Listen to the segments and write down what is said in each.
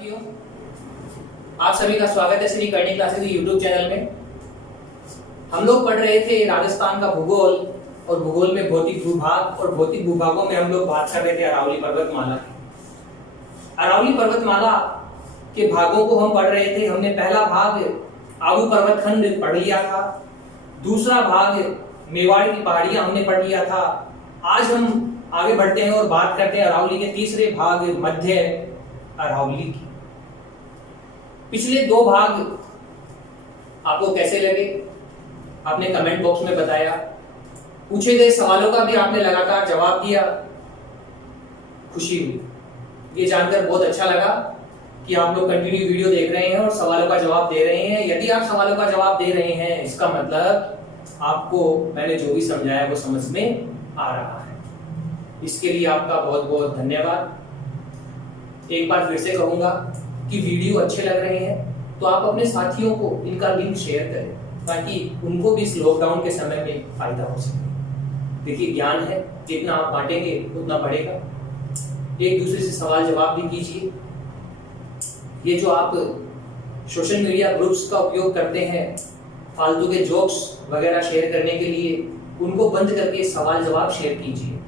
साथियों, आप सभी का स्वागत है Shri Karni classes YouTube channel में। हम लोग पढ़ रहे थे राजस्थान का भूगोल और भूगोल में भौतिक भूभाग, और भौतिक भूभागों में हम लोग बात कर रहे थे अरावली पर्वतमाला की। अरावली पर्वतमाला के भागों को हम पढ़ रहे थे। हमने पहला भाग आबू पर्वतखंड पढ़ लिया था, दूसरा भाग मेवाड़ की पहाड़ियां हमने पढ़ लिया था। आज हम आगे बढ़ते हैं और बात करते हैं अरावली के तीसरे भाग मध्य अरावली की। पिछले दो भाग आपको कैसे लगे आपने कमेंट बॉक्स में बताया। पूछे गए सवालों का भी आपने लगातार जवाब दिया, खुशी हुई। ये जानकर बहुत अच्छा लगा कि आप लोग कंटिन्यू वीडियो देख रहे हैं और सवालों का जवाब दे रहे हैं। यदि आप सवालों का जवाब दे रहे हैं, इसका मतलब आपको मैंने जो भी समझाया वो समझ में आ रहा है। इसके लिए आपका बहुत बहुत धन्यवाद। एक बार फिर से कहूंगा कि वीडियो अच्छे लग रहे हैं तो आप अपने साथियों को इनका लिंक शेयर करें, ताकि उनको भी इस लॉकडाउन के समय में फायदा हो सके। देखिए, ज्ञान है, जितना आप बांटेंगे उतना बढ़ेगा। एक दूसरे से सवाल जवाब भी कीजिए। ये जो आप सोशल मीडिया ग्रुप्स का उपयोग करते हैं फालतू के जोक्स वगैरह शेयर करने के लिए, उनको बंद करके सवाल जवाब शेयर कीजिए।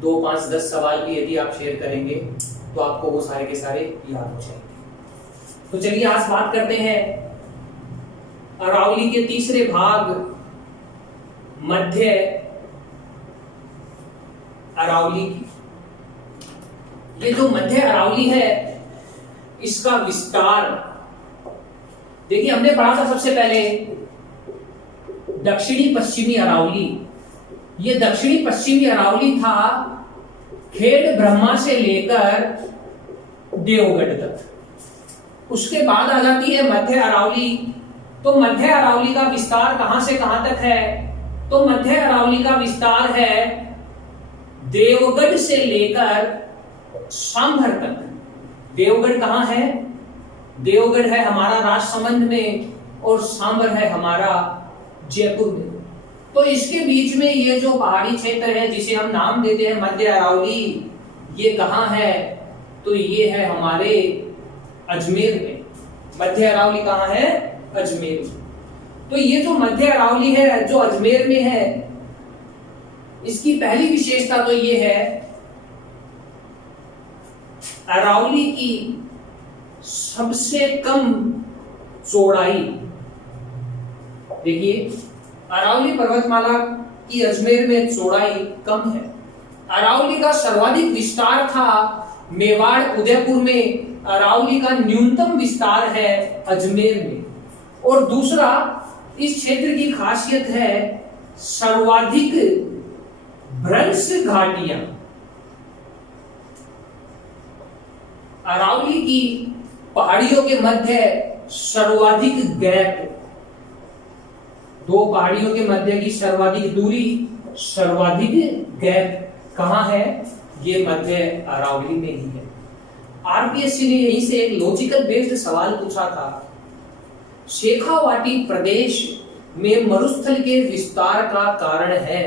2, 5, 10 सवाल भी यदि आप शेयर करेंगे तो आपको वो सारे के सारे याद हो जाएंगे। तो चलिए आज बात करते हैं अरावली के तीसरे भाग मध्य अरावली की। ये जो मध्य अरावली है, इसका विस्तार देखिए, हमने पढ़ा था सबसे पहले दक्षिणी पश्चिमी अरावली। ये दक्षिणी पश्चिमी अरावली था खेड़ ब्रह्मा से लेकर देवगढ़ तक। उसके बाद आ जाती है मध्य अरावली। तो मध्य अरावली का विस्तार कहां से कहां तक है? तो मध्य अरावली का विस्तार है देवगढ़ से लेकर सांभर तक। देवगढ़ कहां है? देवगढ़ है हमारा राजसमंद में और सांभर है हमारा जयपुर में। तो इसके बीच में ये जो पहाड़ी क्षेत्र है जिसे हम नाम देते हैं मध्य अरावली, ये कहां है? तो ये है हमारे अजमेर में। मध्य अरावली कहां है? अजमेर में। तो ये जो मध्य अरावली है जो अजमेर में है, इसकी पहली विशेषता तो ये है अरावली की सबसे कम चौड़ाई। देखिए, अरावली पर्वतमाला की अजमेर में चौड़ाई कम है। अरावली का सर्वाधिक विस्तार था मेवाड़ उदयपुर में, अरावली का न्यूनतम विस्तार है अजमेर में। और दूसरा, इस क्षेत्र की खासियत है सर्वाधिक भ्रंश घाटियां। अरावली की पहाड़ियों के मध्य सर्वाधिक गैप, दो पहाड़ियों के मध्य की सर्वाधिक दूरी, सर्वाधिक गैप कहां है? ये मध्य अरावली में ही है। आरपीएससी ने यहीं से एक लॉजिकल बेस्ड सवाल पूछा था, शेखावाटी प्रदेश में मरुस्थल के विस्तार का कारण है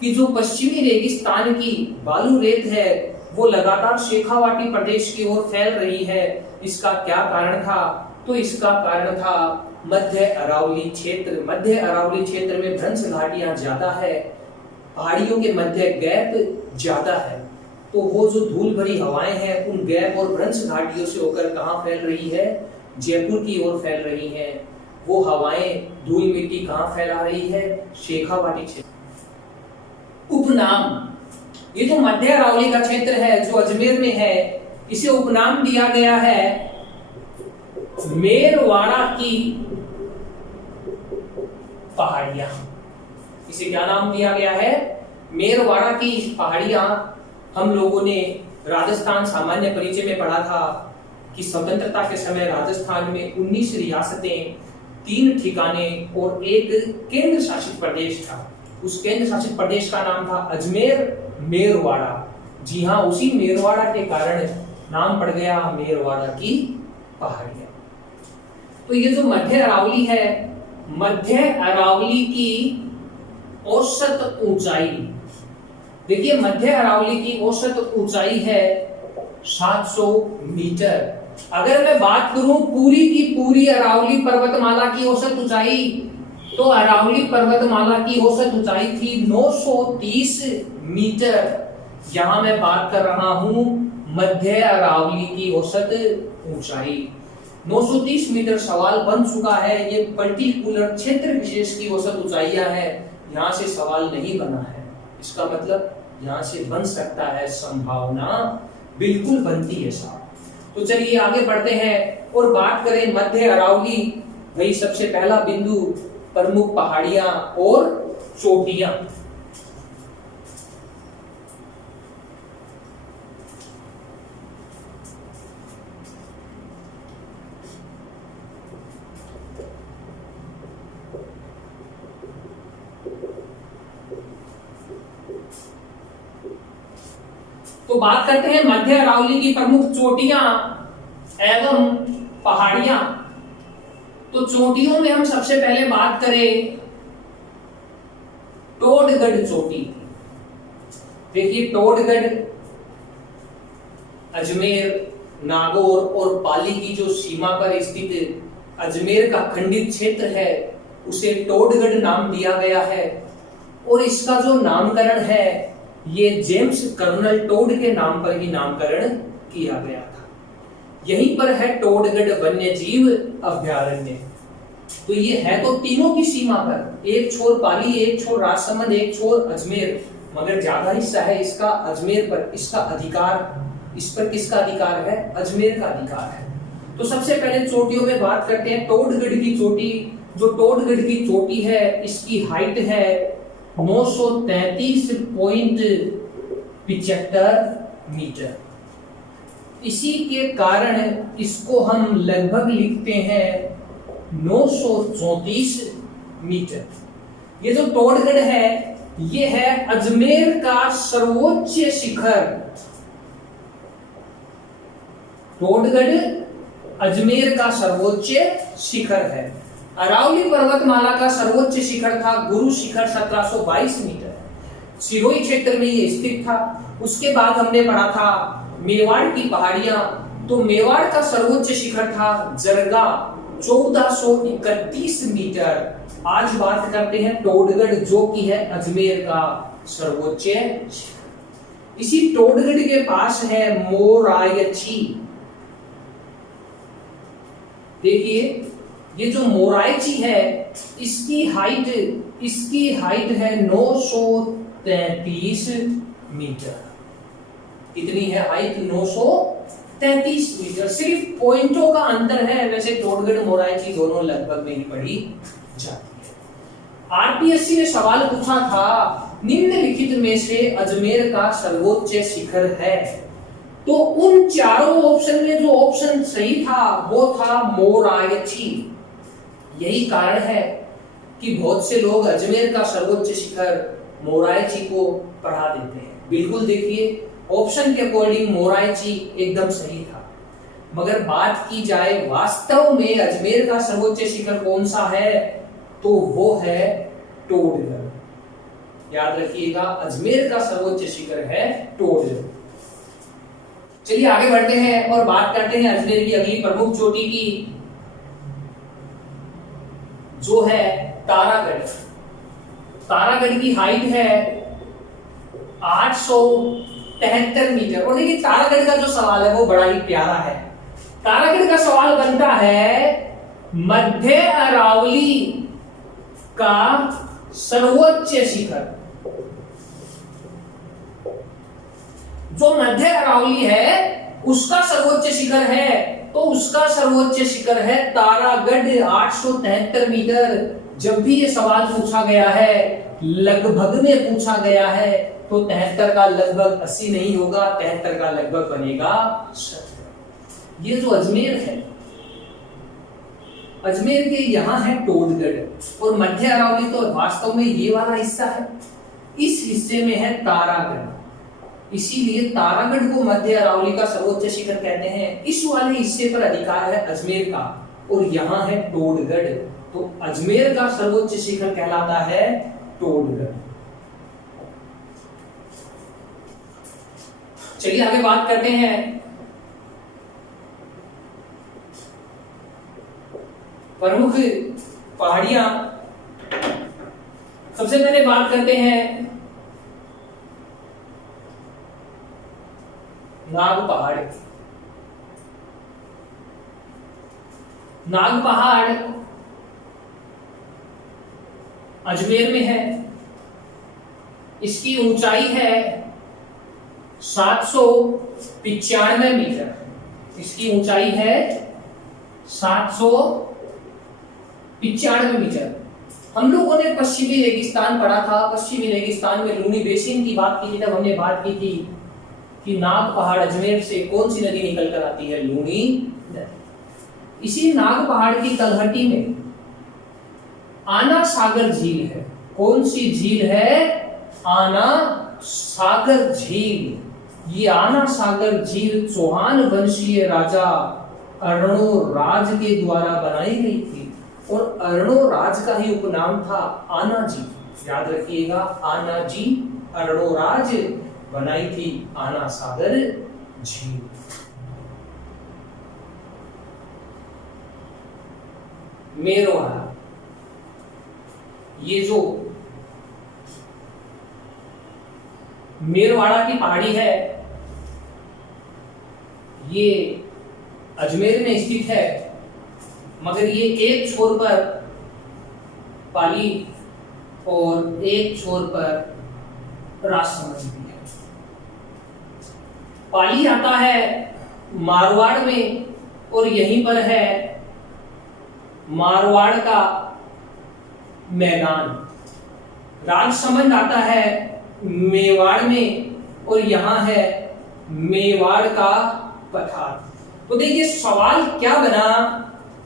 कि जो पश्चिमी रेगिस्तान की बालू रेत है वो लगातार शेखावाटी प्रदेश की ओर फैल रही है। इसका क्या कारण था? तो इसका कारण था मध्य अरावली क्षेत्र। मध्य अरावली क्षेत्र में भ्रंश घाटियां ज्यादा है, पहाड़ियों के मध्य गैप ज्यादा है। तो वो जो धूल भरी हवाएं हैं उन गैप और भ्रंश घाटियों से होकर कहां फैल रही है? जयपुर की ओर फैल रही है। वो हवाएं, धूल मिट्टी कहां फैला रही है? शेखावाटी क्षेत्र। उपनाम, ये जो मध्य अरावली का क्षेत्र है जो अजमेर में है, इसे उपनाम दिया गया है मेरवाड़ा की पहाड़ियां। इसे क्या नाम दिया गया है? मेरवाड़ा की पहाड़ियां। हम लोगों ने राजस्थान सामान्य परिचय में पढ़ा था कि स्वतंत्रता के समय राजस्थान में 19 रियासतें, 3 ठिकाने और एक केंद्र शासित प्रदेश था। उस केंद्र शासित प्रदेश का नाम था अजमेर मेरवाड़ा। जी हाँ, उसी मेरवाड़ा के कारण नाम पड़ गया मेरवाड़ा की पहाड़ियां। तो ये जो मध्य अरावली है, मध्य अरावली की औसत ऊंचाई, देखिए मध्य अरावली की औसत ऊंचाई है 700 मीटर। अगर मैं बात करूं पूरी की पूरी अरावली पर्वतमाला की औसत ऊंचाई, तो अरावली पर्वतमाला की औसत ऊंचाई थी 930 मीटर। यहां मैं बात कर रहा हूं मध्य अरावली की औसत ऊंचाई 930 मीटर। सवाल बन चुका है, ये पर्टिकुलर क्षेत्र विशेष की औसत ऊंचाइयां है, यहां से सवाल नहीं बना है। इसका मतलब यहां से बन सकता है, संभावना बिल्कुल बनती है साहब। तो चलिए आगे बढ़ते हैं और बात करें मध्य अरावली। वही सबसे पहला बिंदु, प्रमुख पहाड़ियां और चोटियां। तो बात करते हैं मध्य अरावली की प्रमुख चोटियां एवं पहाड़ियां। तो चोटियों में हम सबसे पहले बात करें टोडगढ़ चोटी। देखिए टोडगढ़ अजमेर, नागौर और पाली की जो सीमा पर स्थित अजमेर का खंडित क्षेत्र है उसे टोडगढ़ नाम दिया गया है। और इसका जो नामकरण है ये जेम्स कर्नल टोड के नाम पर ही नामकरण किया गया था। यहीं पर है टोडगढ़ वन्यजीव अभ्यारण्य। तो ये है तो तीनों की सीमा पर, एक छोर पाली, एक छोर राजसमंद, एक छोर अजमेर, मगर ज्यादा हिस्सा है इसका अजमेर पर। इसका अधिकार, इस पर किसका अधिकार है? अजमेर का अधिकार है। तो सबसे पहले चोटियों में बात करते हैं टोडगढ़ की चोटी। जो टोडगढ़ की चोटी है इसकी हाइट है 933.75 मीटर। इसी के कारण इसको हम लगभग लिखते हैं 934 मीटर। ये जो टोडगढ़ है ये है अजमेर का सर्वोच्च शिखर। टोडगढ़ अजमेर का सर्वोच्च शिखर है। अरावली पर्वतमाला का सर्वोच्च शिखर था गुरु शिखर 1722 मीटर, सिरोही क्षेत्र में ये स्थित था। उसके बाद हमने पढ़ा था मेवाड़ की पहाड़ियां। तो मेवाड़ का सर्वोच्च शिखर था जरगा 1431 मीटर। आज बात करते हैं टोडगढ़ जो कि है अजमेर का सर्वोच्च शिखर। इसी टोडगढ़ के पास है मोरायची। देखिए ये जो मोरायची है इसकी हाइट है 933 मीटर। कितनी है हाइट? 933 मीटर। सिर्फ पॉइंटों का अंतर है, वैसे टोडगढ़ मोरायची दोनों लगभग में ही पढ़ी जाती है। आरपीएससी ने सवाल पूछा था निम्नलिखित में से अजमेर का सर्वोच्च शिखर है, तो उन चारों ऑप्शन में जो ऑप्शन सही था वो था मोरायची। यही कारण है कि बहुत से लोग अजमेर का सर्वोच्च शिखर मोरायची को पढ़ा देते हैं। बिल्कुल देखिए ऑप्शन के अकॉर्डिंग मोरायची एकदम सही था, मगर बात की जाए वास्तव में अजमेर का सर्वोच्च शिखर कौन सा है तो वो है टोडगढ़। याद रखिएगा अजमेर का सर्वोच्च शिखर है टोडगढ़। चलिए आगे बढ़ते हैं और बात करते हैं अजमेर की अगली प्रमुख चोटी की, जो है तारागढ़। तारागढ़ की हाइट है 873 मीटर। और देखिए तारागढ़ का जो सवाल है वो बड़ा ही प्यारा है। तारागढ़ का सवाल बनता है मध्य अरावली का सर्वोच्च शिखर। जो मध्य अरावली है उसका सर्वोच्च शिखर है, तो उसका सर्वोच्च शिखर है तारागढ़ 873 मीटर। जब भी ये सवाल पूछा गया है लगभग में पूछा गया है तो 73 का लगभग 80 नहीं होगा, 73 का लगभग बनेगा 70। ये जो अजमेर है, अजमेर के यहां है टोडगढ़ और मध्य अरावली तो वास्तव में ये वाला हिस्सा है, इस हिस्से में है तारागढ़। इसीलिए तारागढ़ को मध्य अरावली का सर्वोच्च शिखर कहते हैं। इस वाले हिस्से पर अधिकार है अजमेर का और यहां है टोडगढ़। तो अजमेर का सर्वोच्च शिखर कहलाता है टोडगढ़। चलिए आगे बात करते हैं प्रमुख पहाड़ियां, सबसे पहले बात करते हैं नाग पहाड़। नाग पहाड़ अजमेर में है। इसकी ऊंचाई है 795 मीटर। इसकी ऊंचाई है 795 मीटर। हम लोगों ने पश्चिमी रेगिस्तान पढ़ा था। पश्चिमी रेगिस्तान में लूनी बेसिन की बात की थी। तब हमने बात की थी कि नाग पहाड़ अजमेर से कौन सी नदी निकल कर आती है? लूनी नदी। इसी नाग पहाड़ की तलहटी में आना सागर झील है। कौन सी झील है? आना सागर झील। ये आना सागर झील चौहान वंशीय राजा अर्णोराज के द्वारा बनाई गई थी और अर्णोराज का ही उपनाम था आनाजी। याद रखिएगा, आनाजी, अर्णोराज बनाई थी आना सागर झील। मेरवाड़ा, ये जो मेरवाड़ा की पहाड़ी है ये अजमेर में स्थित है, मगर ये एक छोर पर पाली और एक छोर पर राजसमंद भी है। पाली आता है मारवाड़ में और यहीं पर है मारवाड़ का मैदान। राजसमंद आता है मेवाड़ में और यहां है मेवाड़ का पठार। तो देखिए सवाल क्या बना,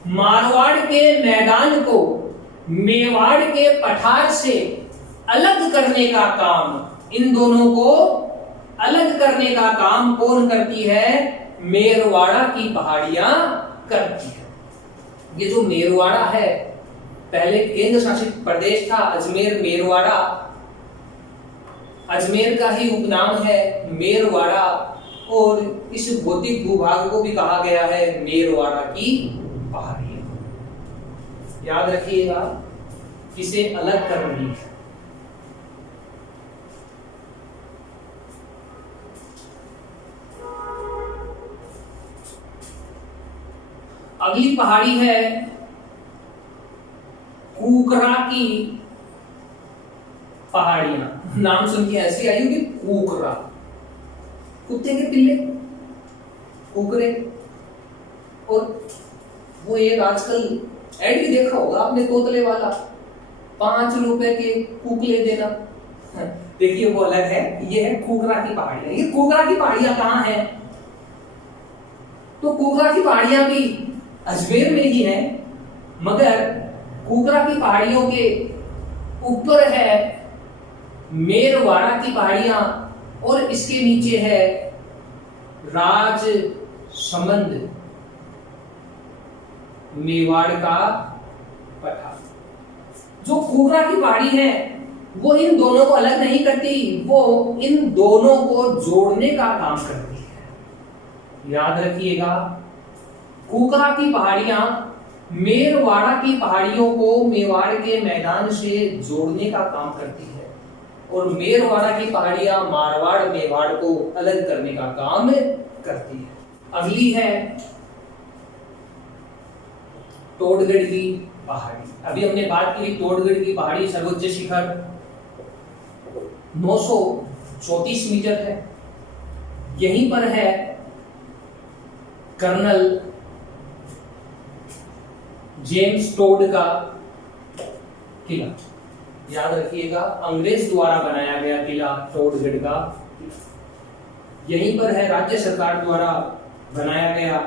मारवाड़ के मैदान को मेवाड़ के पठार से अलग करने का काम, इन दोनों को अलग करने का काम कौन करती है? मेरवाड़ा की पहाड़ियां करती है। ये जो मेरवाड़ा है पहले केंद्र शासित प्रदेश था अजमेर मेरवाड़ा। अजमेर का ही उपनाम है मेरवाड़ा और इस भौतिक भूभाग को भी कहा गया है मेरवाड़ा की पहाड़ियां। याद रखिएगा, किसे अलग कर रही है। अगली पहाड़ी है कुकरा की पहाड़ियां। नाम सुन के ऐसी आई कि कुकरा, कुत्ते के पिल्ले, कुकरे। और वो एक आजकल ऐड भी देखा होगा आपने, तोतले वाला, 5 रुपए के कुकले देना। देखिए वो अलग है, ये है कुकरा की पहाड़ियां। ये कुकरा की पहाड़ियां कहाँ है? तो कुकरा की पहाड़ियां भी अजमेर में ही है, मगर कुकरा की पहाड़ियों के ऊपर है मेरवाड़ा की पहाड़ियां और इसके नीचे है राजसमंद, मेवाड़ का पठार। जो कुकरा की पहाड़ी है वो इन दोनों को अलग नहीं करती, वो इन दोनों को जोड़ने का काम करती है। याद रखिएगा, कुकरा की पहाड़ियां मेरवाड़ा की पहाड़ियों को मेवाड़ के मैदान से जोड़ने का काम करती है और मेरवाड़ा की पहाड़ियां मारवाड़ मेवाड़ को अलग करने का काम करती है। अगली है टोडगढ़ की पहाड़ी। अभी हमने बात की टोडगढ़ की पहाड़ी सर्वोच्च शिखर 934 मीटर है। यहीं पर है कर्नल जेम्स टोड का किला। याद रखिएगा, अंग्रेज द्वारा बनाया गया किला टोडगढ़ का। यहीं पर है राज्य सरकार द्वारा बनाया गया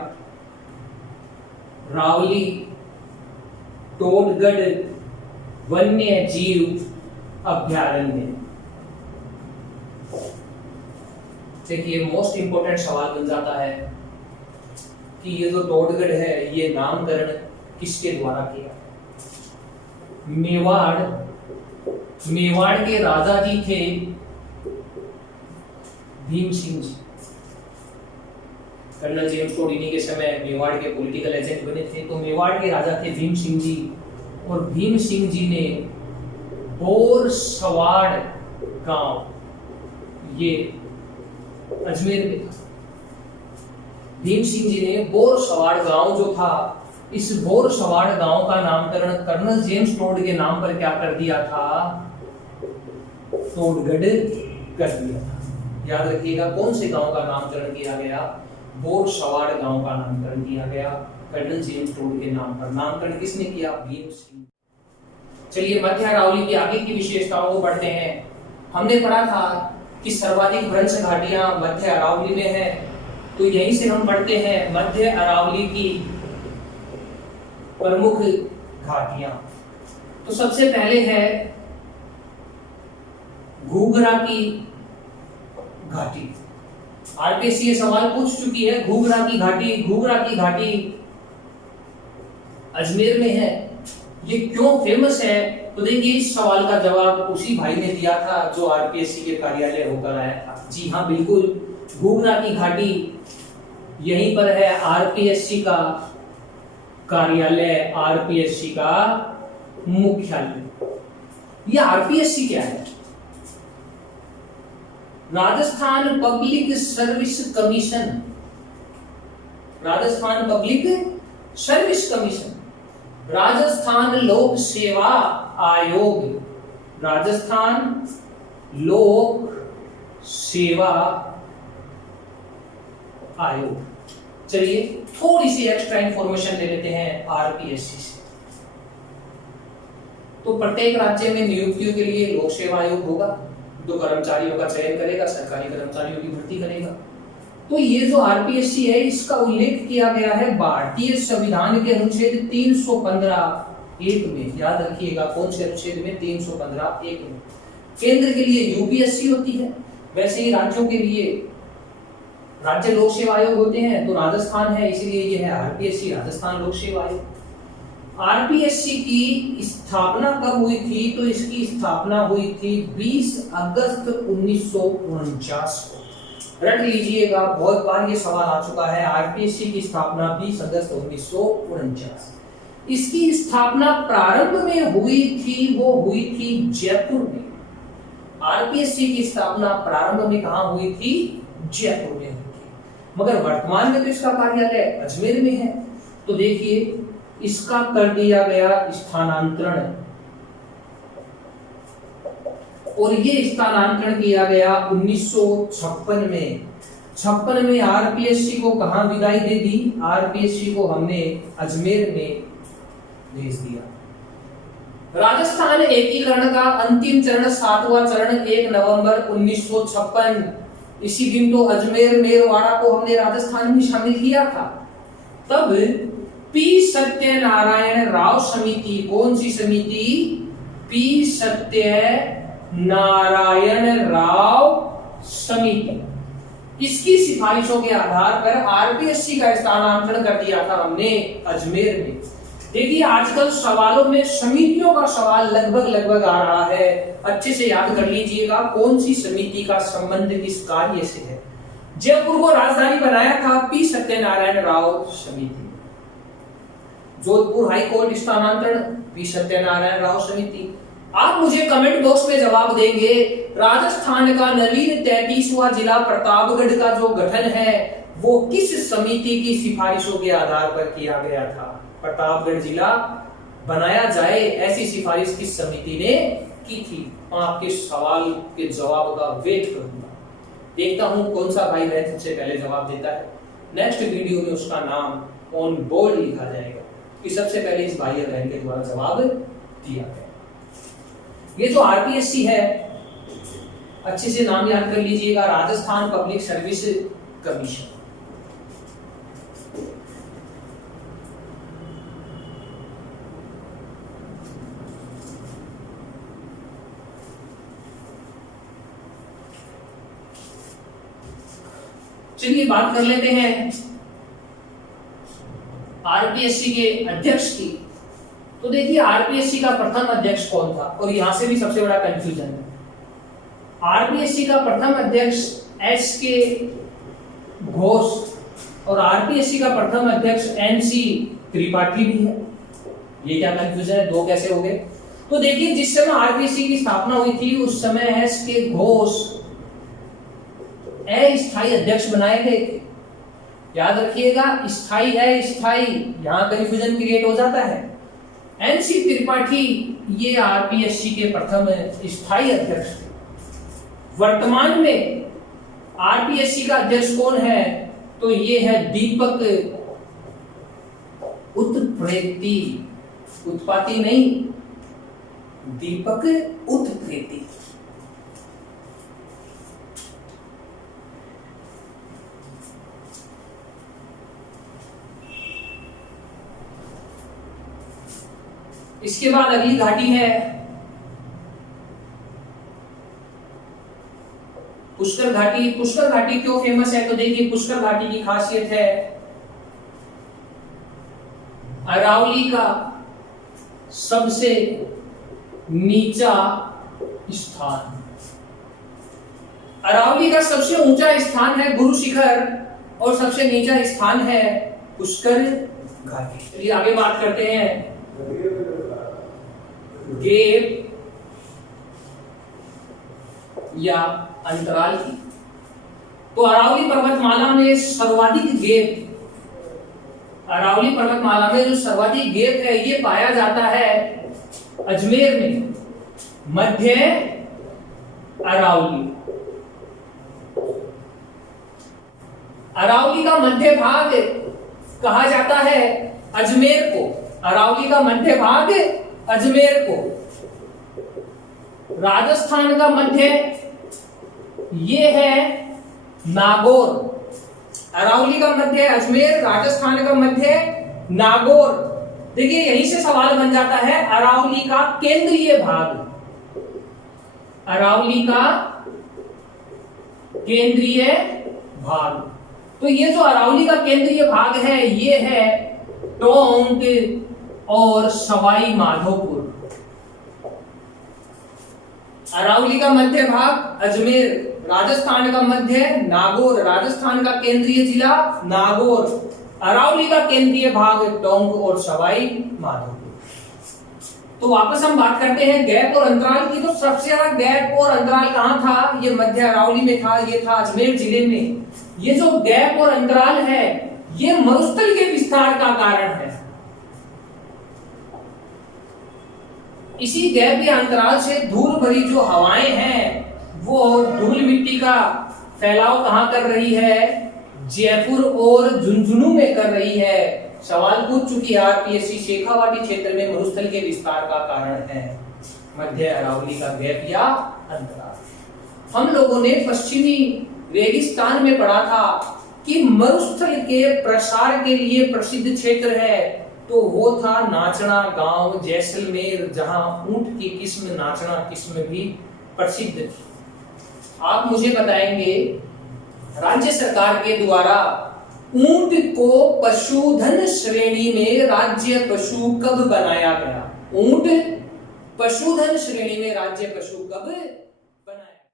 रावली टोडगढ़ वन्य जीव अभ्यारण्य। देखिए मोस्ट इंपोर्टेंट सवाल बन जाता है कि ये जो टोडगढ़ है ये नामकरण किसके द्वारा किया? मेवाड़ के राजा जी थे Bhim Singh ji. Colonel James Tod इन्हीं के समय मेवाड़ के पॉलिटिकल एजेंट बने थे। तो मेवाड़ के राजा थे भीम सिंह जी, और भीम सिंह जी ने बोरसवाड़ गांव, ये अजमेर में था, भीम सिंह जी ने बोरसवाड़ गांव जो था, इस बोरसवाड़ गांव का नामकरण कर्नल जेम्स टोड के नाम पर क्या कर दिया था, टोडगढ़ कर दिया था। याद रखिएगा कौन से गांव का नामकरण किया गया, बोरसवाड़ गांव का नामकरण किया गया कर्नल जेम्स टोड के नाम पर। नामकरण किसने किया, भीम सिंह। चलिए मध्य अरावली की आगे की विशेषताओं को पढ़ते हैं। हमने पढ़ा था कि सर्वाधिक भ्रंश घाटियां मध्य अरावली में है, तो यहीं से हम पढ़ते हैं मध्य अरावली की प्रमुख घाटियां। तो सबसे पहले है घूघरा की घाटी। आरपीएससी ये सवाल पूछ चुकी है, घूघरा की घाटी अजमेर में है, ये क्यों फेमस है? तो देखिए इस सवाल का जवाब उसी भाई ने दिया था जो आरपीएससी के कार्यालय होकर आया था। जी हाँ बिल्कुल, घूघरा की घाटी यहीं पर है आरपीएससी का कार्यालय, आरपीएससी का मुख्यालय। ये आरपीएससी क्या है? Rajasthan public service commission, Rajasthan public service commission, Rajasthan लोक सेवा आयोग, राजस्थान लोक सेवा आयोग। चलिए थोड़ी सी एक्स्ट्रा इंफॉर्मेशन ले लेते हैं आरपीएससी से। तो प्रत्येक राज्य में नियुक्तियों के लिए लोक सेवा आयोग होगा, जो कर्मचारियों का चयन करेगा, सरकारी कर्मचारियों की भर्ती करेगा। तो ये जो आरपीएससी है इसका उल्लेख किया गया है भारतीय संविधान के अनुच्छेद 315(1) में। याद रखिएगा कौन से अनुच्छेद में, 315(1) में। केंद्र के लिए यूपीएससी होती है, वैसे ही राज्यों के लिए राज्य लोक सेवा आयोग होते हैं। तो राजस्थान है इसलिए ये है आरपीएससी, राजस्थान लोक सेवा आयोग। आरपीएससी की स्थापना कब हुई थी? तो इसकी स्थापना हुई थी 20 अगस्त 1949 को। रट लीजिएगा, बहुत बार ये सवाल आ चुका है। आरपीएससी की स्थापना 20 अगस्त 1949। इसकी स्थापना प्रारंभ में हुई थी, वो हुई थी जयपुर में। आरपीएससी की स्थापना प्रारंभ में कहां हुई थी? जयपुर में हुई थी, मगर वर्तमान में तो इसका कार्यालय अजमेर में है। तो देखिए इसका कर दिया गया स्थानांतरण, और ये स्थानांतरण किया गया 1956 में। 56 में आरपीएससी को कहां विदाई दे दी? आरपीएससी को हमने अजमेर में भेज दिया। राजस्थान एकीकरण का अंतिम चरण 7वां चरण 1 नवंबर 1956, इसी दिन तो अजमेर मेरवाड़ा को हमने राजस्थान में शामिल किया था। तब पी सत्यनारायण राव समिति, कौन सी समिति? पी सत्यनारायण राव समिति, इसकी सिफारिशों के आधार पर आरपीएससी का स्थानांतरण कर दिया था हमने अजमेर में। देखिए आजकल सवालों में समितियों का सवाल लगभग आ रहा है, अच्छे से याद कर लीजिएगा कौन सी समिति का संबंध किस कार्य से है। जयपुर को राजधानी बनाया था पी सत्यनारायण राव समिति। जोधपुर हाई कोर्ट स्थानांतरण पी सत्यनारायण राव समिति। आप मुझे कमेंट बॉक्स में जवाब देंगे, राजस्थान का नवीन 33वां जिला प्रतापगढ़ का जो गठन है वो किस समिति की सिफारिशों के आधार पर किया गया था? प्रतापगढ़ जिला बनाया जाए, ऐसी सिफारिश किस समिति ने की थी? आपके सवाल के जवाब का वेट करूंगा, देखता हूं कौन सा भाई बहन सबसे पहले जवाब देता है। नेक्स्ट वीडियो में उसका नाम ऑन बोर्ड लिखा जाएगा कि सबसे पहले इस भाई या बहन के द्वारा जवाब दिया गया। ये जो आरपीएससी है अच्छे से नाम याद कर लीजिएगा, राजस्थान पब्लिक सर्विस कमीशन। चलिए बात कर लेते हैं आरपीएससी के अध्यक्ष की। तो देखिए आरपीएससी का प्रथम अध्यक्ष कौन था, और यहां से भी सबसे बड़ा कंफ्यूजन है। आरपीएससी का प्रथम अध्यक्ष एस के घोष और आरपीएससी का प्रथम अध्यक्ष एनसी त्रिपाठी भी है। ये क्या कंफ्यूजन है, दो कैसे हो गए? तो देखिए, जिस समय आरपीएससी की स्थापना हुई थी उस समय एस के घोष अस्थायी अध्यक्ष बनाए गए थे। याद रखिएगा, स्थायी है स्थायी, यहां कंफ्यूजन क्रिएट हो जाता है। एनसी त्रिपाठी ये आरपीएससी के प्रथम स्थायी अध्यक्ष थे। वर्तमान में आरपीएससी का अध्यक्ष कौन है? तो ये है दीपक उत्प्रेती, उत्पाती नहीं, दीपक उत्प्रेती। इसके बाद अगली घाटी है पुष्कर घाटी। पुष्कर घाटी क्यों फेमस है? तो देखिए, पुष्कर घाटी की खासियत है अरावली का सबसे नीचा स्थान। अरावली का सबसे ऊंचा स्थान है गुरु शिखर और सबसे नीचा स्थान है पुष्कर घाटी। चलिए आगे बात करते हैं गैप या अंतराल की। तो अरावली पर्वतमाला में सर्वाधिक गैप, अरावली पर्वतमाला में जो सर्वाधिक गैप है ये पाया जाता है अजमेर में, मध्य अरावली। अरावली का मध्य भाग कहा जाता है अजमेर को, अरावली का मध्य भाग अजमेर को। राजस्थान का मध्य ये है नागौर। अरावली का मध्य अजमेर, राजस्थान का मध्य नागौर। देखिए, यहीं से सवाल बन जाता है अरावली का केंद्रीय भाग, अरावली का केंद्रीय भाग। तो ये जो अरावली का केंद्रीय भाग है ये है टोंक और सवाई माधोपुर। अरावली का मध्य भाग अजमेर, राजस्थान का मध्य नागौर, राजस्थान का केंद्रीय जिला नागौर, अरावली का केंद्रीय भाग टोंक और सवाई माधोपुर। तो वापस हम बात करते हैं गैप और अंतराल की। तो सबसे ज्यादा गैप और अंतराल कहां था? ये मध्य अरावली में था, ये था अजमेर जिले में। ये जो गैप और अंतराल है ये मरुस्थल के विस्तार का कारण है। इसी गैप या अंतराल से धूल भरी जो हवाएं हैं वो धूल मिट्टी का फैलाव कहां कर रही है? जयपुर और झुंझुनू में कर रही है। सवाल पूछ चुकी है आरपीएससी, शेखावाटी क्षेत्र में मरुस्थल के विस्तार का कारण है मध्य अरावली का गैप या अंतराल। हम लोगों ने पश्चिमी रेगिस्तान में पढ़ा था कि मरुस्थल के प्रसार के लिए प्रसिद्ध क्षेत्र है, तो वो था नाचना गांव जैसलमेर, जहां ऊंट की किस्म नाचना किस्म भी प्रसिद्ध थी। आप मुझे बताएंगे राज्य सरकार के द्वारा ऊंट को पशुधन श्रेणी में राज्य पशु कब बनाया गया? ऊंट पशुधन श्रेणी में राज्य पशु कब